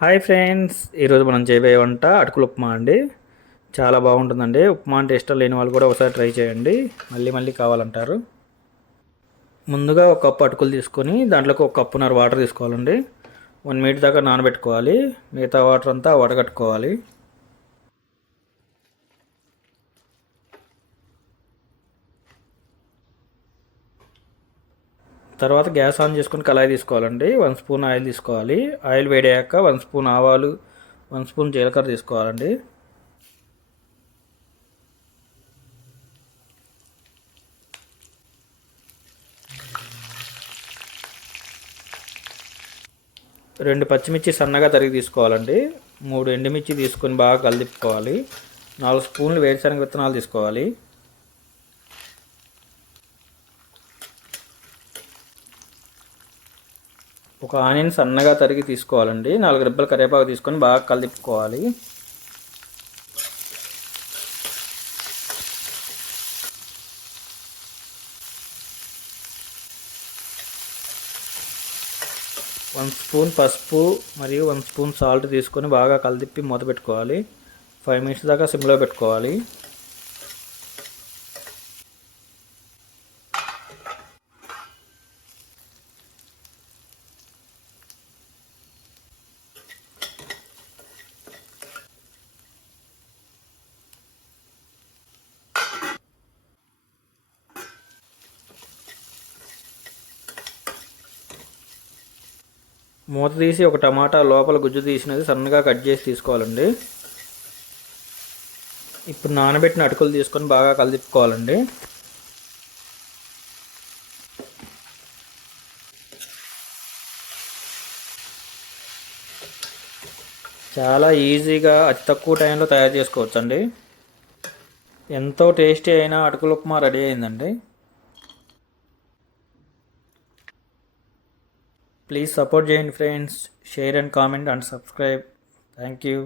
Hi friends, ఈరోజు మనం చేయబోయే వంట అటుకుల ఉప్మా అండి. చాలా బాగుంటుందండి. ఉప్మా అంటే ఇష్టం లేని వాళ్ళు కూడా ఒకసారి ట్రై చేయండి, మళ్ళీ మళ్ళీ కావాలంటారు. ముందుగా ఒక కప్పు అటుకులు తీసుకొని దాంట్లోకి ఒక కప్పున్నర వాటర్ తీసుకోవాలండి. 1 మినిట్ దాకా నానబెట్టుకోవాలి. మిగతా వాటర్ అంతా వడగట్టుకోవాలి. తర్వాత గ్యాస్ ఆన్ చేసుకొని కళాయి తీసుకోవాలండి. 1 స్పూన్ ఆయిల్ తీసుకోవాలి. ఆయిల్ వేడయ్యాక 1 స్పూన్ ఆవాలు, 1 స్పూన్ జీలకర్ర తీసుకోవాలండి. రెండు పచ్చిమిర్చి సన్నగా తరిగి తీసుకోవాలండి. 3 ఎండుమిర్చి తీసుకొని బాగా కలిదిప్పుకోవాలి. 4 స్పూన్లు వేరుశనగ విత్తనాలు తీసుకోవాలి. ఒక ఆనియన్ సన్నగా తరిగి తీసుకోవాలండి. 4 రెబ్బల కరివేపాకు తీసుకొని బాగా కలిదిప్పుకోవాలి. వన్ స్పూన్ పసుపు మరియు 1 స్పూన్ సాల్ట్ తీసుకొని బాగా కలిదిప్పి మూత పెట్టుకోవాలి. 5 మినిట్స్ దాకా సిమ్లో పెట్టుకోవాలి. మూత తీసి ఒక టమాటా లోపల గుజ్జు తీసినది సన్నగా కట్ చేసి తీసుకోవాలండి. ఇప్పుడు నానబెట్టిన అటుకులు తీసుకొని బాగా కలిదిప్పుకోవాలండి. చాలా ఈజీగా అతి తక్కువ టైంలో తయారు చేసుకోవచ్చండి. ఎంతో టేస్టీ అయిన అటుకుల ఉప్మా రెడీ అయిందండి. ప్లీజ్ సపోర్ట్ చేయండి friends. Share and comment and subscribe. Thank you.